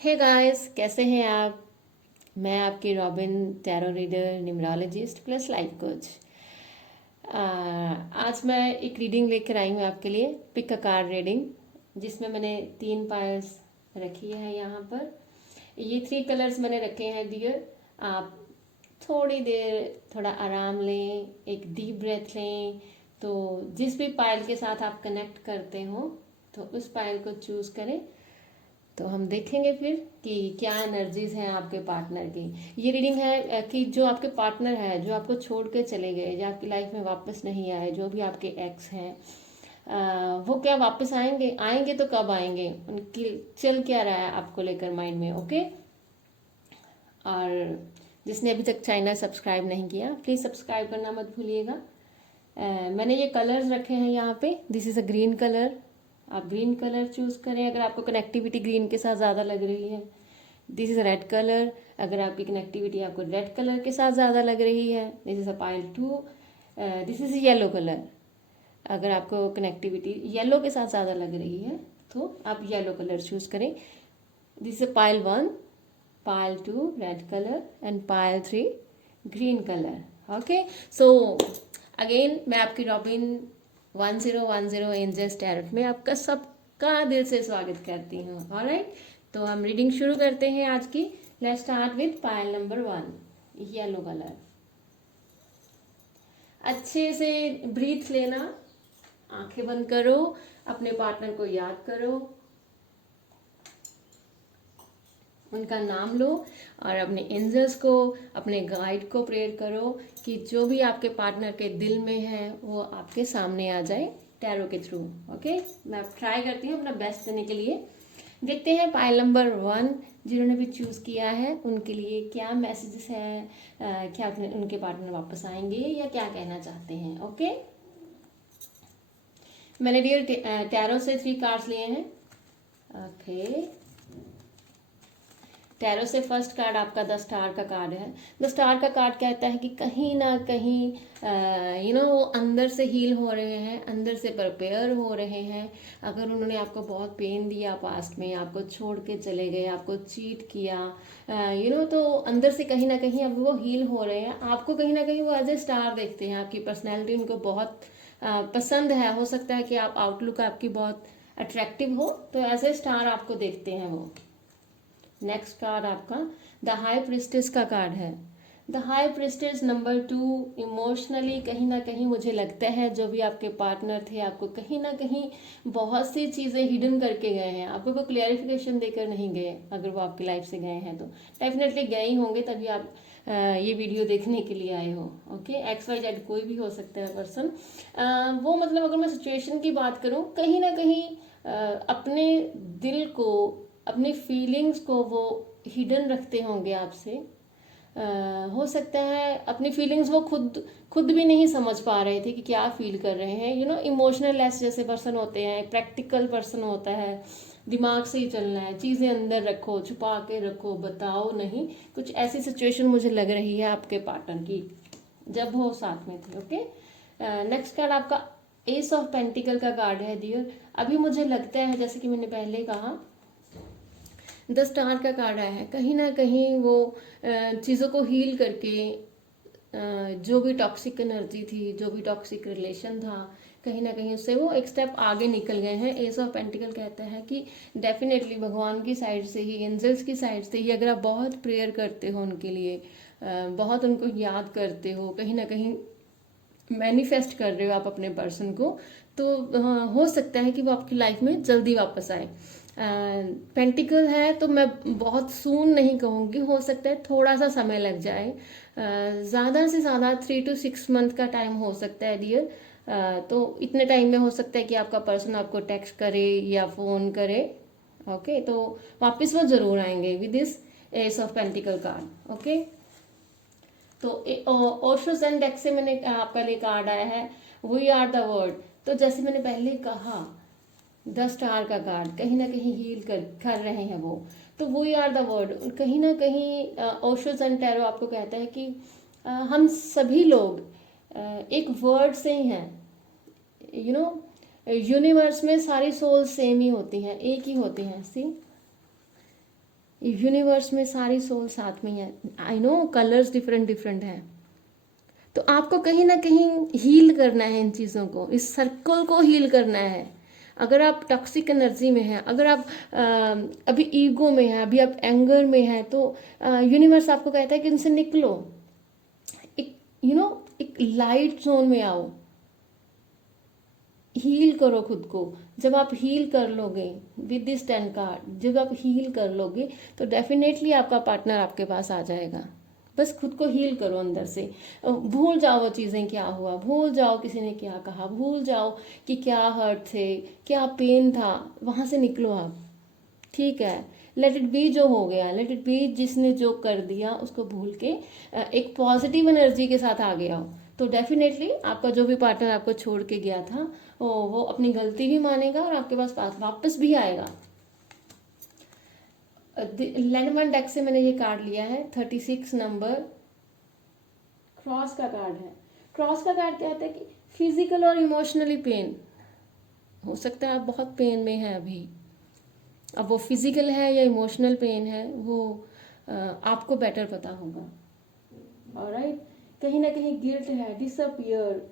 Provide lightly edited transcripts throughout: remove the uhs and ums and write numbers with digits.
Hey guys, कैसे हैं आप। मैं आपकी robin, tarot reader, numerologist plus life coach. आज मैं एक रीडिंग लेकर आई हूँ आपके लिए, पिक अ कार्ड रीडिंग, जिसमें मैंने 3 पायल्स रखी है। यहाँ पर ये 3 कलर्स मैंने रखे हैं डियर। आप थोड़ी देर थोड़ा आराम लें, एक डीप ब्रेथ लें। तो जिस भी पायल के साथ आप कनेक्ट करते हो तो उस पायल को चूज़ करें। तो हम देखेंगे फिर कि क्या एनर्जीज हैं आपके पार्टनर की। ये रीडिंग है कि जो आपके पार्टनर है, जो आपको छोड़ के चले गए, जो आपकी लाइफ में वापस नहीं आए, जो भी आपके एक्स हैं, वो क्या वापस आएंगे? आएंगे तो कब आएंगे? उनकी चल क्या रहा है आपको लेकर माइंड में। ओके। और जिसने अभी तक चैनल सब्सक्राइब नहीं किया, प्लीज़ सब्सक्राइब करना मत भूलिएगा। मैंने ये कलर्स रखे हैं यहाँ पे। This is a green colour. आप ग्रीन कलर चूज करें अगर आपको कनेक्टिविटी ग्रीन के साथ ज़्यादा लग रही है। This is red colour. अगर आपकी कनेक्टिविटी आपको रेड कलर के साथ ज़्यादा लग रही है, this is a pile 2। This is yellow colour. अगर आपको कनेक्टिविटी येलो के साथ ज़्यादा लग रही है तो आप येलो कलर चूज करें। This is pile 1, pile 2 red colour and pile 3 green colour. Okay. So again मैं आपकी रॉबिन 1010 एंजल्स टैरोट में आपका सबका दिल से स्वागत करती हूँ। ऑलराइट, तो हम रीडिंग शुरू करते हैं आज की। Let's start with pile number 1, yellow colour. अच्छे से ब्रीथ लेना, आंखें बंद करो, अपने पार्टनर को याद करो, उनका नाम लो और अपने एंजल्स को, अपने गाइड को प्रेयर करो कि जो भी आपके पार्टनर के दिल में है वो आपके सामने आ जाए टैरो के थ्रू। ओके, मैं ट्राई करती हूँ अपना बेस्ट देने के लिए। देखते हैं पाइल नंबर 1 जिन्होंने भी चूज़ किया है उनके लिए क्या मैसेजेस है, क्या उनके पार्टनर वापस आएंगे या क्या कहना चाहते हैं। ओके, मैंने डियर टैरो से 3 कार्ड्स लिए हैं। ओके, टैरो से फर्स्ट कार्ड आपका द स्टार का कार्ड है। द स्टार का कार्ड कहता है कि कहीं ना कहीं वो अंदर से हील हो रहे हैं, अंदर से प्रिपेयर हो रहे हैं। अगर उन्होंने आपको बहुत पेन दिया पास्ट में, आपको छोड़ के चले गए, आपको चीट किया, तो अंदर से कहीं ना कहीं अब वो हील हो रहे हैं। आपको कहीं ना कहीं वो एज ए स्टार देखते हैं। आपकी पर्सनैलिटी उनको बहुत पसंद है। हो सकता है कि आप आउटलुक आपकी बहुत अट्रैक्टिव हो, तो एज ए स्टार आपको देखते हैं वो। नेक्स्ट कार्ड आपका द हाई प्रिस्टेस का कार्ड है। The high priestess number 2, emotionally कहीं ना कहीं मुझे लगता है जो भी आपके पार्टनर थे आपको कहीं ना कहीं बहुत सी चीज़ें हिडन करके गए हैं। आपको कोई क्लियरिफिकेशन देकर नहीं गए। अगर वो आपकी लाइफ से गए हैं तो डेफिनेटली गए ही होंगे, तभी आप ये वीडियो देखने के लिए आए हो। ओके, XYZ कोई भी हो सकता है पर्सन। वो मतलब अगर मैं सिचुएशन की बात करूँ, कहीं ना कहीं अपने दिल को, अपनी फीलिंग्स को वो हिडन रखते होंगे आपसे। हो सकता है अपनी फीलिंग्स वो खुद खुद भी नहीं समझ पा रहे थे कि क्या फील कर रहे हैं। इमोशनल लेस जैसे पर्सन होते हैं, प्रैक्टिकल पर्सन होता है, दिमाग से ही चलना है, चीज़ें अंदर रखो, छुपा के रखो, बताओ नहीं। कुछ ऐसी सिचुएशन मुझे लग रही है आपके पार्टनर की जब वो साथ में थे। ओके, नेक्स्ट कार्ड आपका एस ऑफ पेंटिकल का कार्ड है डियर। अभी मुझे लगता है, जैसे कि मैंने पहले कहा, द स्टार का कार्ड आया है। कहीं ना कहीं वो चीज़ों को हील करके, जो भी टॉक्सिक एनर्जी थी, जो भी टॉक्सिक रिलेशन था, कहीं ना कहीं उससे वो एक स्टेप आगे निकल गए हैं। एस ऑफ पेंटिकल कहता है कि डेफिनेटली भगवान की साइड से ही, एंजल्स की साइड से ही, अगर आप बहुत प्रेयर करते हो उनके लिए, बहुत उनको याद करते हो, कहीं ना कहीं मैनिफेस्ट कर रहे हो आप अपने पर्सन को, तो हो सकता है कि वो आपकी लाइफ में जल्दी वापस आए। पेंटिकल है तो मैं बहुत सून नहीं कहूँगी, हो सकता है थोड़ा सा समय लग जाए। ज़्यादा से ज़्यादा 3 to 6 मंथ का टाइम हो सकता है डियर। तो इतने टाइम में हो सकता है कि आपका पर्सन आपको टेक्स्ट करे या फ़ोन करे। ओके, तो वापस वो ज़रूर आएंगे with this S of pentacle card. Okay, तो ओशो ज़ेन डेक से मैंने आपका लिए कार्ड आया है, वी आर द वर्ड। तो जैसे मैंने पहले कहा, द स्टार का कार्ड कहीं ना कहीं हील कर रहे हैं वो। तो वी आर द वर्ड, कहीं ना कहीं ओशो ज़ेन टैरो आपको कहता है कि हम सभी लोग एक वर्ड से ही हैं। यूनिवर्स में सारी सोल सेम ही होती हैं, एक ही होती हैं। सी, यूनिवर्स में सारी सोल साथ में है। I know colours different different हैं, तो आपको कहीं ना कहीं हील करना है इन चीज़ों को, इस सर्कल को हील करना है। अगर आप टॉक्सिक एनर्जी में हैं, अगर आप अभी ईगो में हैं, अभी आप एंगर में हैं, तो यूनिवर्स आपको कहता है कि उनसे निकलो, एक एक लाइट जोन में आओ, हील करो खुद को। जब आप हील कर लोगे विद दिस 10 कार्ड, जब आप हील कर लोगे तो डेफिनेटली आपका पार्टनर आपके पास आ जाएगा। बस खुद को हील करो अंदर से, भूल जाओ वो चीज़ें क्या हुआ, भूल जाओ किसी ने क्या कहा, भूल जाओ कि क्या हर्ट थे, क्या पेन था, वहाँ से निकलो आप। ठीक है, लेट इट बी, जो हो गया लेट इट बी, जिसने जो कर दिया उसको भूल के एक पॉजिटिव एनर्जी के साथ आगे आओ। तो डेफिनेटली आपका जो भी पार्टनर आपको छोड़ के गया था वो अपनी गलती भी मानेगा और आपके पास वापस भी आएगा। लैंडमार्क डेक से मैंने ये कार्ड लिया है 36 नंबर, क्रॉस का कार्ड है। क्रॉस का कार्ड कहता है कि फिजिकल और इमोशनली पेन हो सकता है, आप बहुत पेन में हैं अभी। अब वो फिजिकल है या इमोशनल पेन है वो आपको बेटर पता होगा। ऑलराइट, कहीं ना कहीं गिल्ट है, डिसअपियर,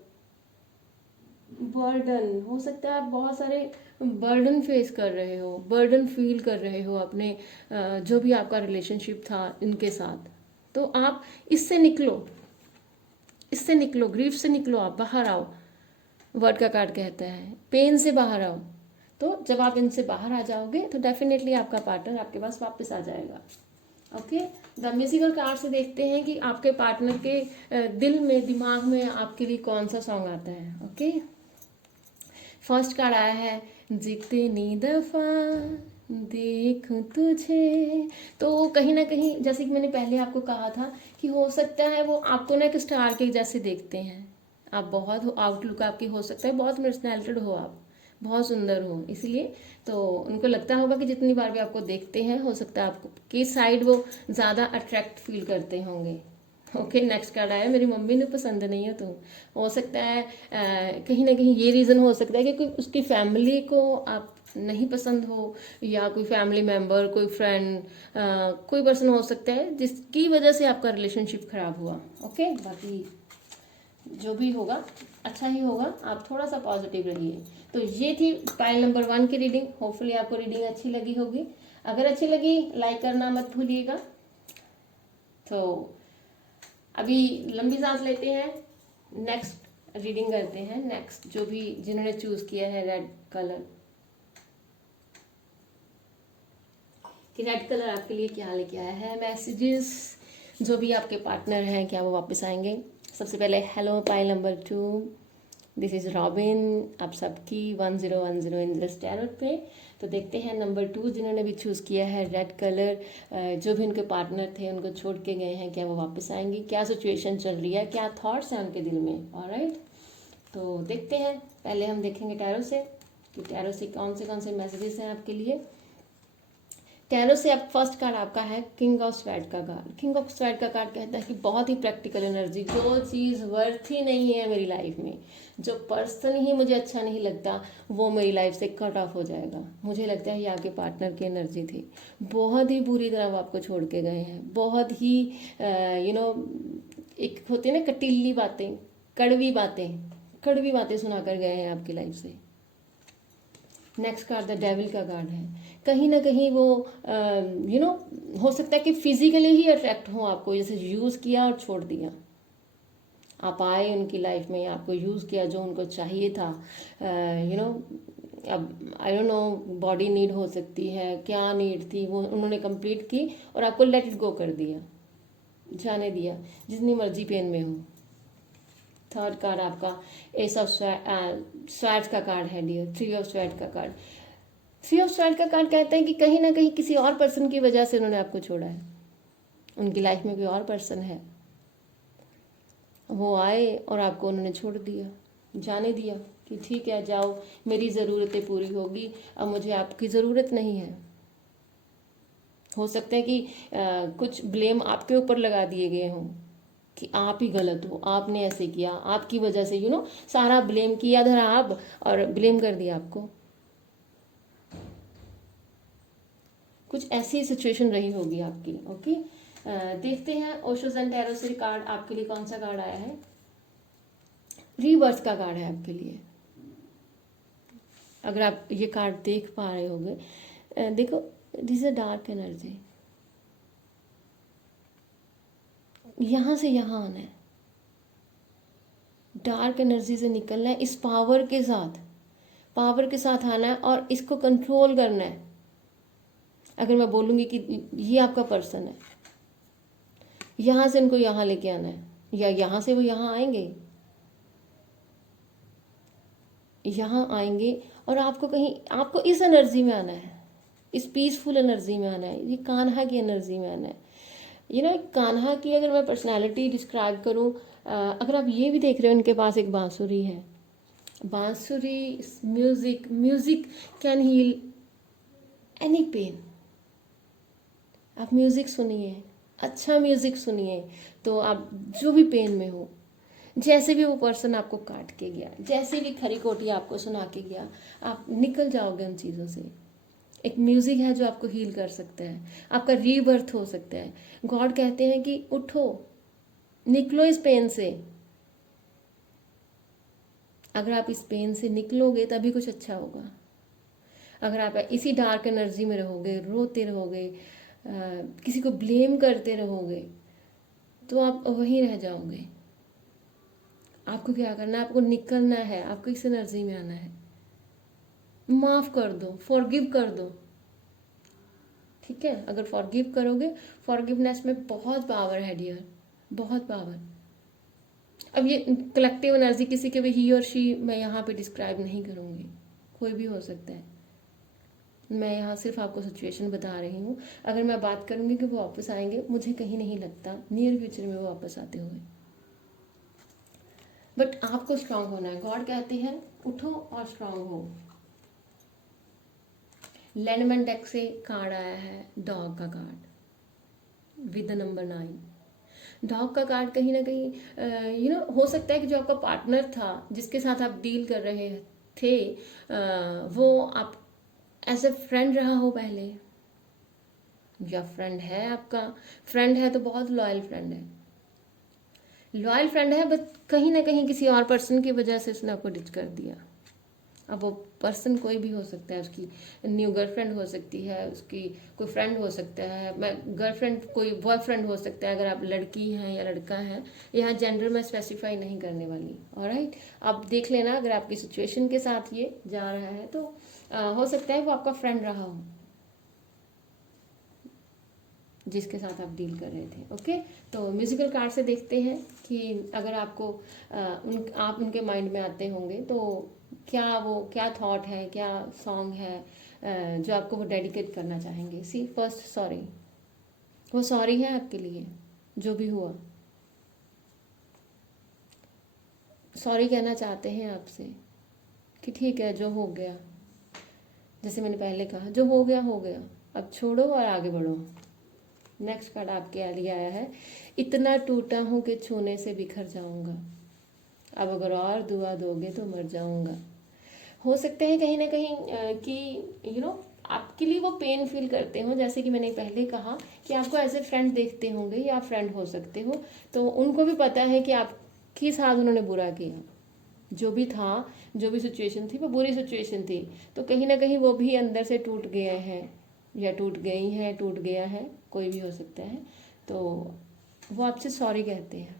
बर्डन हो सकता है, आप बहुत सारे बर्डन फेस कर रहे हो, बर्डन फील कर रहे हो अपने जो भी आपका रिलेशनशिप था इनके साथ। तो आप इससे निकलो, इससे निकलो, ग्रीफ से निकलो, आप बाहर आओ। वर्ड का कार्ड कहता है पेन से बाहर आओ। तो जब आप इनसे बाहर आ जाओगे तो डेफिनेटली आपका पार्टनर आपके पास वापस आ जाएगा। ओके, द म्यूजिकल कार्ड से देखते हैं कि आपके पार्टनर के दिल में, दिमाग में आपके लिए कौन सा सॉन्ग आता है। ओके, फर्स्ट कार्ड आया है जितनी दफा देखूं तुझे। तो कहीं ना कहीं जैसे कि मैंने पहले आपको कहा था कि हो सकता है वो आपको ना एक स्टार के जैसे देखते हैं। आप बहुत आउटलुक आपकी हो सकता है, बहुत पर्सनैलिटेड हो, आप बहुत सुंदर हो, इसलिए तो उनको लगता होगा कि जितनी बार भी आपको देखते हैं हो सकता है आपको की साइड वो ज़्यादा अट्रैक्ट फील करते होंगे। ओके, नेक्स्ट कार्ड आया मेरी मम्मी ने पसंद नहीं है तुम। हो सकता है कहीं ना कहीं ये रीज़न हो सकता है कि कोई उसकी फैमिली को आप नहीं पसंद हो, या कोई फैमिली मेम्बर, कोई फ्रेंड, कोई पर्सन हो सकता है जिसकी वजह से आपका रिलेशनशिप खराब हुआ। ओके, बाकी जो भी होगा अच्छा ही होगा, आप थोड़ा सा पॉजिटिव रहिए। तो ये थी पाइल नंबर 1 की रीडिंग। होपफुली आपको रीडिंग अच्छी लगी होगी। अगर अच्छी लगी लाइक करना मत भूलिएगा। तो अभी लंबी सांस लेते हैं, नेक्स्ट रीडिंग करते हैं। नेक्स्ट जो भी जिन्होंने चूज किया है रेड कलर, कि रेड कलर आपके लिए क्या लेके आया है मैसेजेस। जो भी आपके पार्टनर हैं क्या वो वापस आएंगे। सबसे पहले hello pile number 2, this is robin, आप सबकी 1010 इन दिस टैरोट पे। तो देखते हैं नंबर 2 जिन्होंने भी चूज़ किया है रेड कलर, जो भी उनके पार्टनर थे उनको छोड़ के गए हैं, क्या वो वापस आएंगे, क्या सिचुएशन चल रही है, क्या थॉट्स हैं उनके दिल में। ऑलराइट, तो देखते हैं। पहले हम देखेंगे टैरो से कि टैरो से कौन से मैसेजेस हैं आपके लिए। टैरो से आप फर्स्ट कार्ड आपका है किंग ऑफ स्वैर्ड का कार्ड। किंग ऑफ स्वैर्ड का कार्ड कहता है कि बहुत ही प्रैक्टिकल एनर्जी, जो चीज़ वर्थ ही नहीं है मेरी लाइफ में, जो पर्सन ही मुझे अच्छा नहीं लगता, वो मेरी लाइफ से कट ऑफ हो जाएगा। मुझे लगता है ये आपके पार्टनर की एनर्जी थी। बहुत ही बुरी तरह वो आपको छोड़ के गए हैं। बहुत ही एक होती है ना कटीली बातें, कड़वी बातें सुनाकर गए हैं आपकी लाइफ से। नेक्स्ट कार्ड द डेविल का कार्ड है। कहीं ना कहीं वो हो सकता है कि फिजिकली ही अट्रैक्ट हो आपको, जैसे यूज़ किया और छोड़ दिया। आप आए उनकी लाइफ में, आपको यूज़ किया, जो उनको चाहिए था। अब I don't know, body need हो सकती है, क्या नीड थी वो उन्होंने कंप्लीट की और आपको लेट इट गो कर दिया, जाने दिया, जितनी मर्जी पेन में हो। थर्ड कार्ड आपका एस ऑफ स्वैर्ड्स का कार्ड है डियर, 3 ऑफ स्वैर्ड का कार्ड। 3 ऑफ स्वैर्ड का कार्ड कहता है कि कहीं ना कहीं किसी और पर्सन की वजह से उन्होंने आपको छोड़ा है। उनकी लाइफ में कोई और पर्सन है, वो आए और आपको उन्होंने छोड़ दिया, जाने दिया कि ठीक है जाओ, मेरी ज़रूरतें पूरी होगी, अब मुझे आपकी ज़रूरत नहीं है। हो सकता है कि कुछ ब्लेम आपके ऊपर लगा दिए गए हों कि आप ही गलत हो, आपने ऐसे किया, आपकी वजह से सारा ब्लेम किया धरा आप और ब्लेम कर दिया आपको। कुछ ऐसी सिचुएशन रही होगी आपकी। ओके, देखते हैं ओशोज एंड टैरो से कार्ड आपके लिए कौन सा कार्ड आया है। रीबर्थ का कार्ड है आपके लिए। अगर आप ये कार्ड देख पा रहे होंगे, देखो दिस अ डार्क एनर्जी, यहाँ से यहाँ आना है, डार्क एनर्जी से निकलना है, इस पावर के साथ आना है और इसको कंट्रोल करना है। अगर मैं बोलूँगी कि ये आपका पर्सन है, यहाँ से इनको यहाँ लेके आना है, या यहाँ से वो यहाँ आएंगे, यहाँ आएंगे और आपको इस एनर्जी में आना है, इस पीसफुल एनर्जी में आना है, ये कान्हा की एनर्जी में आना है। कान्हा की अगर मैं पर्सनालिटी डिस्क्राइब करूँ, अगर आप ये भी देख रहे हो, उनके पास एक बांसुरी है। बांसुरी, music can heal any pain. आप म्यूजिक सुनिए, अच्छा म्यूजिक सुनिए, तो आप जो भी पेन में हो, जैसे भी वो पर्सन आपको काट के गया, जैसे भी खरी खोटी आपको सुना के गया, आप निकल जाओगे उन चीज़ों से। एक म्यूजिक है जो आपको हील कर सकता है, आपका रीबर्थ हो सकता है। गॉड कहते हैं कि उठो, निकलो इस पेन से। अगर आप इस पेन से निकलोगे तभी कुछ अच्छा होगा। अगर आप इसी डार्क एनर्जी में रहोगे, रोते रहोगे, किसी को ब्लेम करते रहोगे, तो आप वहीं रह जाओगे। आपको क्या करना है, आपको निकलना है, आपको इस एनर्जी में आना है। माफ़ कर दो, फॉरगिव कर दो, ठीक है। अगर फॉरगिव करोगे, फॉरगिवनेस में बहुत पावर है डियर, बहुत पावर। अब ये कलेक्टिव एनर्जी किसी के भी ही और शी मैं यहाँ पे डिस्क्राइब नहीं करूँगी, कोई भी हो सकता है। मैं यहाँ सिर्फ आपको सिचुएशन बता रही हूँ। अगर मैं बात करूँगी कि वो वापस आएंगे, मुझे कहीं नहीं लगता नियर फ्यूचर में वो वापस आते हुए। बट आपको स्ट्रांग होना है। गॉड कहते हैं उठो और स्ट्रांग हो। लैंडमैन डेक से कार्ड आया है डॉग का card with the number 9। Dog का कार्ड कहीं ना कहीं हो सकता है कि जो आपका पार्टनर था, जिसके साथ आप डील कर रहे थे, वो आप एज ए फ्रेंड रहा हो पहले, या फ्रेंड है आपका। फ्रेंड है तो बहुत लॉयल फ्रेंड है, बट कहीं ना कहीं किसी और पर्सन की वजह से उसने आपको डिच कर दिया। अब वो पर्सन कोई भी हो सकता है, उसकी न्यू गर्लफ्रेंड हो सकती है, उसकी कोई फ्रेंड हो सकता है, मैं गर्लफ्रेंड कोई बॉयफ्रेंड हो सकता है, अगर आप लड़की हैं या लड़का है। यहाँ जेंडर में स्पेसिफाई नहीं करने वाली। ऑलराइट, आप देख लेना, अगर आपकी सिचुएशन के साथ ये जा रहा है तो हो सकता है वो आपका फ्रेंड रहा हो जिसके साथ आप डील कर रहे थे। ओके, तो म्यूजिकल कार्ड से देखते हैं कि अगर आपको आप उनके माइंड में आते होंगे तो क्या थॉट है, क्या सॉन्ग है जो आपको वो डेडिकेट करना चाहेंगे। सी फर्स्ट सॉरी, वो सॉरी है आपके लिए जो भी हुआ, सॉरी कहना चाहते हैं आपसे कि ठीक है जो हो गया, जैसे मैंने पहले कहा, जो हो गया हो गया, अब छोड़ो और आगे बढ़ो। नेक्स्ट कार्ड आपके लिए आया है इतना टूटा हूँ कि छूने से बिखर जाऊंगा, अब अगर और दुआ दोगे तो मर जाऊंगा। हो सकते हैं कहीं ना कहीं कि आपके लिए वो पेन फील करते हो, जैसे कि मैंने पहले कहा कि आपको एज ए फ्रेंड देखते होंगे या फ्रेंड हो सकते हो, तो उनको भी पता है कि आपके साथ उन्होंने बुरा किया, जो भी था, जो भी सिचुएशन थी वो बुरी सिचुएशन थी, तो कहीं ना कहीं वो भी अंदर से टूट गए हैं या टूट गई हैं, टूट गया है, कोई भी हो सकता है। तो वो आपसे सॉरी कहते हैं,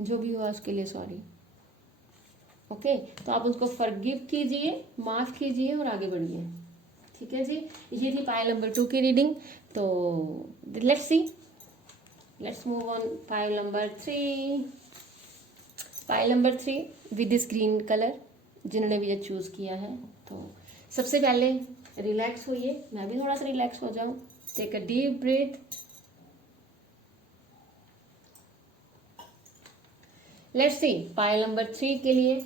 जो भी हुआ उसके लिए सॉरी। ओके, तो आप उसको फॉरगिव कीजिए, माफ़ कीजिए और आगे बढ़िए। ठीक है जी, ये थी पाइल नंबर 2 की रीडिंग। तो let's move on pile number 3। Pile number 3 with this green colour, जिन्होंने भी ये चूज़ किया है, तो सबसे पहले रिलैक्स होइए, मैं भी थोड़ा सा रिलैक्स हो जाऊं। Take a deep breath. Let's see pile number 3 के लिए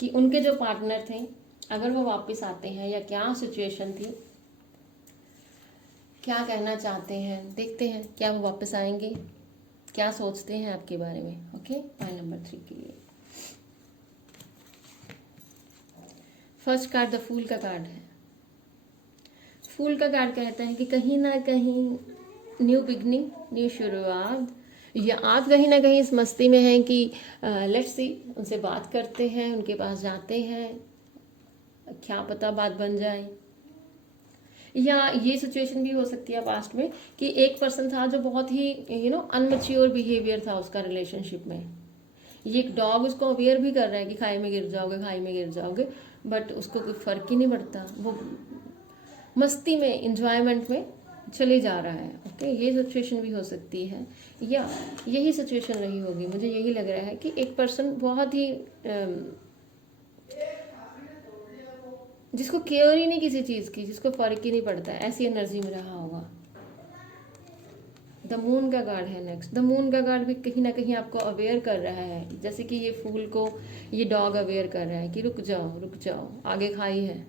कि उनके जो पार्टनर थे, अगर वो वापस आते हैं या क्या सिचुएशन थी, क्या कहना चाहते हैं। देखते हैं क्या वो वापस आएंगे, क्या सोचते हैं आपके बारे में। ओके, पाइल नंबर 3 के लिए फर्स्ट कार्ड द फूल का कार्ड है। फूल का कार्ड कहता है कि कहीं ना कहीं न्यू बिगनिंग, न्यू शुरुआत, या आप कहीं ना कहीं इस मस्ती में हैं कि लेट्स सी, उनसे बात करते हैं, उनके पास जाते हैं, क्या पता बात बन जाए। या ये सिचुएशन भी हो सकती है पास्ट में कि एक पर्सन था जो बहुत ही अनमेच्योर बिहेवियर था उसका रिलेशनशिप में। ये एक डॉग उसको अवेयर भी कर रहा है कि खाई में गिर जाओगे, खाई में गिर जाओगे, बट उसको कोई फर्क ही नहीं पड़ता, वो मस्ती में, इंजॉयमेंट में चले जा रहा है। ओके, ये सिचुएशन भी हो सकती है, या यही सिचुएशन रही होगी। मुझे यही लग रहा है कि एक पर्सन बहुत ही जिसको केयर ही नहीं किसी चीज़ की, जिसको फर्क ही नहीं पड़ता है, ऐसी एनर्जी में रहा होगा। द मून का कार्ड है नेक्स्ट। द मून का कार्ड भी कहीं ना कहीं आपको अवेयर कर रहा है, जैसे कि ये फूल को ये डॉग अवेयर कर रहा है कि रुक जाओ, आगे खाई है।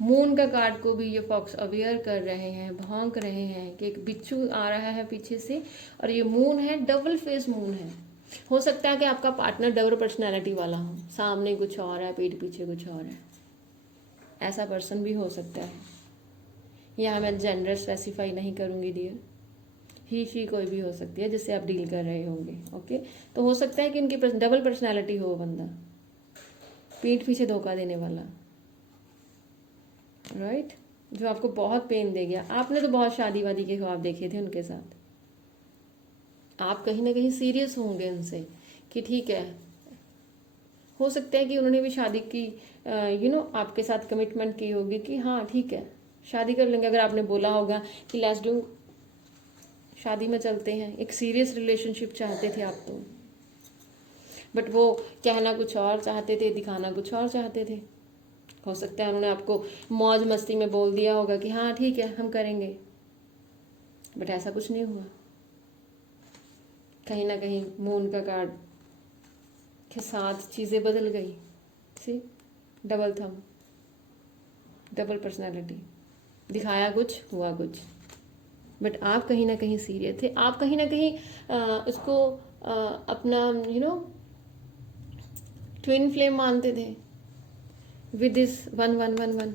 मून का कार्ड को भी ये फॉक्स अवेयर कर रहे हैं, भौंक रहे हैं कि एक बिच्छू आ रहा है पीछे से, और ये मून है, डबल फेस मून है। हो सकता है कि आपका पार्टनर डबल पर्सनैलिटी वाला हो, सामने कुछ और है, पीठ पीछे कुछ और है, ऐसा पर्सन भी हो सकता है। यहाँ मैं जेंडर स्पेसिफाई नहीं करूँगी डियर, ही शी कोई भी हो सकती है जिससे आप डील कर रहे होंगे। ओके, तो हो सकता है कि उनकी डबल पर्सनैलिटी हो, बंदा पीठ पीछे धोखा देने वाला, राइट, जो आपको बहुत पेन दे गया। आपने तो बहुत शादी वादी के ख्वाब देखे थे उनके साथ, आप कहीं ना कहीं सीरियस होंगे उनसे कि ठीक है, हो सकता है कि उन्होंने भी शादी की आपके साथ कमिटमेंट की होगी कि हाँ ठीक है शादी कर लेंगे। अगर आपने बोला होगा कि लेट्स डू, शादी में चलते हैं, एक सीरियस रिलेशनशिप चाहते थे आप तो, बट वो कहना कुछ और चाहते थे, दिखाना कुछ और चाहते थे। हो सकता है उन्होंने आपको मौज मस्ती में बोल दिया होगा कि हाँ ठीक है हम करेंगे, बट ऐसा कुछ नहीं हुआ। कहीं ना कहीं मून का कार्ड के साथ चीज़ें बदल गई। सी, डबल थंब, डबल पर्सनालिटी, दिखाया कुछ, हुआ कुछ, बट आप कहीं ना कहीं सीरियस थे। आप कहीं ना कहीं उसको अपना ट्विन फ्लेम मानते थे विद दिस 1111।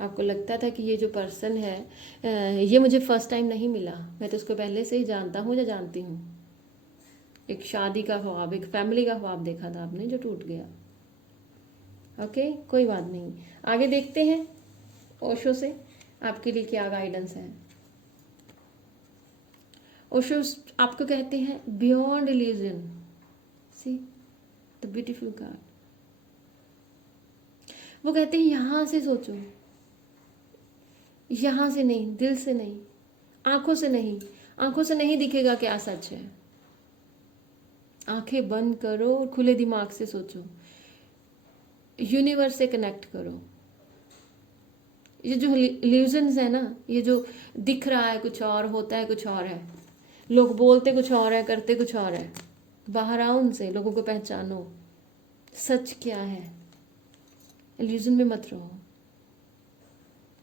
आपको लगता था कि ये जो पर्सन है ये मुझे फर्स्ट टाइम नहीं मिला, मैं तो उसको पहले से ही जानता हूँ या जानती हूँ। एक शादी का ख्वाब, एक फैमिली का ख्वाब देखा था आपने जो टूट गया। ओके, कोई बात नहीं, आगे देखते हैं ओशो से आपके लिए क्या गाइडेंस है। ओशो आपको कहते हैं beyond illusion. See the beautiful card, वो कहते हैं यहां से सोचो, यहां से नहीं, दिल से नहीं, आंखों से नहीं, आंखों से नहीं दिखेगा क्या सच है। आंखें बंद करो और खुले दिमाग से सोचो, यूनिवर्स से कनेक्ट करो। ये जो इल्यूजन्स है ना, ये जो दिख रहा है कुछ और, होता है कुछ और है, लोग बोलते कुछ और है, करते कुछ और है, बाहर आओ उनसे, लोगों को पहचानो सच क्या है। इल्यूजन में मत रहो,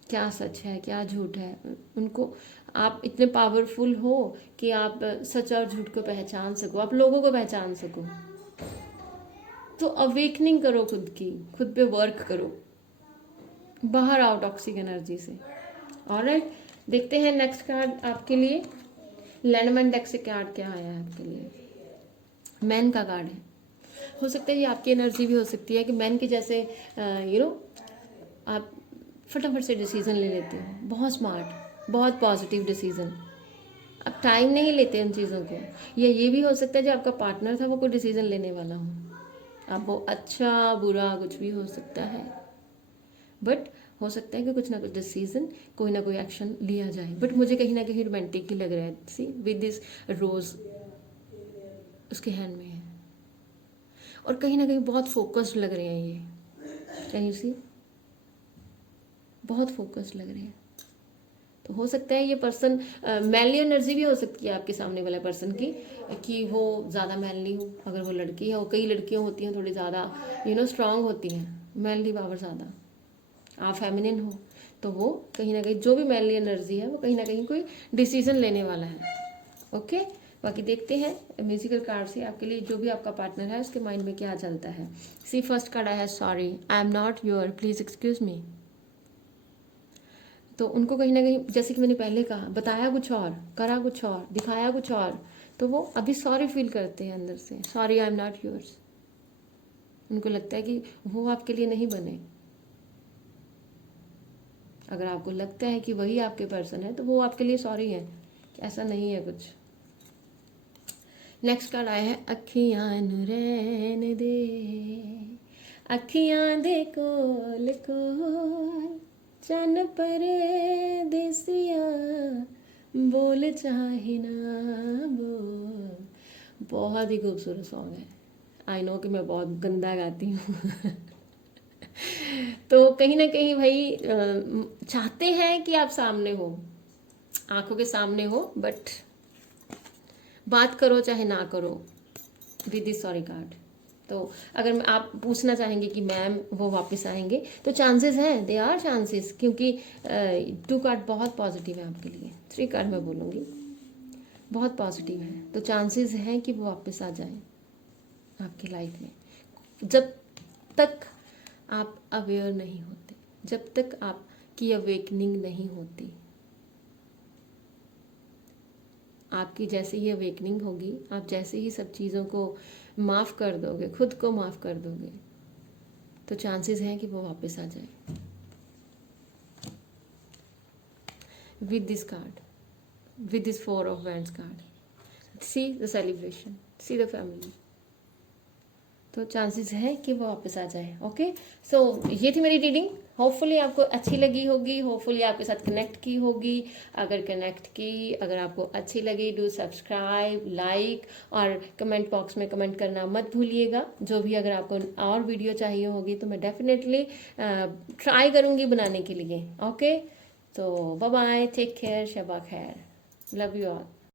क्या सच है क्या झूठ है, उनको आप इतने पावरफुल हो कि आप सच और झूठ को पहचान सको, आप लोगों को पहचान सको। तो अवेकनिंग करो खुद की, खुद पे वर्क करो, बाहर आओ टॉक्सिक एनर्जी से। ऑलराइट, देखते हैं नेक्स्ट कार्ड आपके लिए। लैंडमैन डेक से कार्ड क्या आया है आपके लिए। मैन का कार्ड है। हो सकता है ये आपकी एनर्जी भी हो सकती है कि मैन के जैसे आप फटाफट से डिसीजन ले लेते हो, बहुत स्मार्ट, बहुत पॉजिटिव डिसीजन, आप टाइम नहीं लेते उन चीज़ों को। या ये भी हो सकता है जो आपका पार्टनर था वो कोई डिसीजन लेने वाला हो, अब वो अच्छा बुरा कुछ भी हो सकता है, बट हो सकता है कि कुछ ना कुछ डिसीजन, कोई ना कोई एक्शन लिया जाए। बट मुझे कहीं ना कहीं रोमांटिक ही लग रहा है। सी विद दिस रोज उसके हैंड में है, और कहीं ना कहीं बहुत फोकस्ड लग रहे हैं ये, कहीं सी बहुत फोकस्ड लग रहे हैं। तो हो सकता है ये पर्सन मैनली एनर्जी भी हो सकती है आपके सामने वाला पर्सन की, कि वो ज़्यादा मैनली हो, अगर वो लड़की है, वो कई लड़कियां होती हैं थोड़ी ज़्यादा स्ट्रांग होती हैं, मैनली पावर ज़्यादा, आप फेमिनिन हो, तो वो कहीं ना कहीं जो भी मैनली एनर्जी है वो कहीं ना कहीं कोई डिसीजन लेने वाला है। ओके, बाकी देखते हैं म्यूजिकल कार्ड से आपके लिए जो भी आपका पार्टनर है उसके माइंड में क्या चलता है। सी फर्स्ट कार्ड आया है sorry, I am not your, please excuse me. तो उनको कहीं ना कहीं, जैसे कि मैंने पहले कहा, बताया कुछ और, करा कुछ और, दिखाया कुछ और, तो वो अभी सॉरी फील करते हैं अंदर से, sorry I am not yours. उनको लगता है कि वो आपके लिए नहीं बने। अगर आपको लगता है कि वही आपके पर्सन है तो वो आपके लिए सॉरी है, ऐसा नहीं है कुछ। नेक्स्ट कार्ड आया है अखियां नू रहन दे, अखियां दे कोल कोल, चन पर देसिया, बोल चाहे ना बोल। बहुत ही खूबसूरत सॉन्ग है। आई नो कि मैं बहुत गंदा गाती हूँ तो कहीं ना कहीं भाई चाहते हैं कि आप सामने हो, आंखों के सामने हो, बट बात करो चाहे ना करो विद दिस सॉरी कार्ड। तो अगर आप पूछना चाहेंगे कि मैम वो वापस आएंगे, तो चांसेस हैं, दे आर चांसेस, क्योंकि 2 कार्ड बहुत पॉजिटिव है आपके लिए, 3 कार्ड मैं बोलूँगी बहुत पॉजिटिव है। तो चांसेस हैं कि वो वापस आ जाएं आपकी लाइफ में, जब तक आप अवेयर नहीं होते, जब तक आपकी अवेकनिंग नहीं होती। आपकी जैसे ही अवेकनिंग होगी, आप जैसे ही सब चीज़ों को माफ़ कर दोगे, खुद को माफ़ कर दोगे, तो चांसेस हैं कि वो वापस आ जाए। With this card, with this 4 of wands card, see the celebration, see the family, तो चांसेस है कि वो वापस आ जाए। ओके, सो ये थी मेरी रीडिंग। होपफुली आपको अच्छी लगी होगी, होपफुली आपके साथ कनेक्ट की होगी। अगर कनेक्ट की, अगर आपको अच्छी लगी, डू सब्सक्राइब, लाइक और कमेंट बॉक्स में कमेंट करना मत भूलिएगा। जो भी अगर आपको और वीडियो चाहिए होगी तो मैं डेफिनेटली ट्राई करूँगी बनाने के लिए। ओके, तो bye bye, take care, Shaba खैर, लव यू ऑल।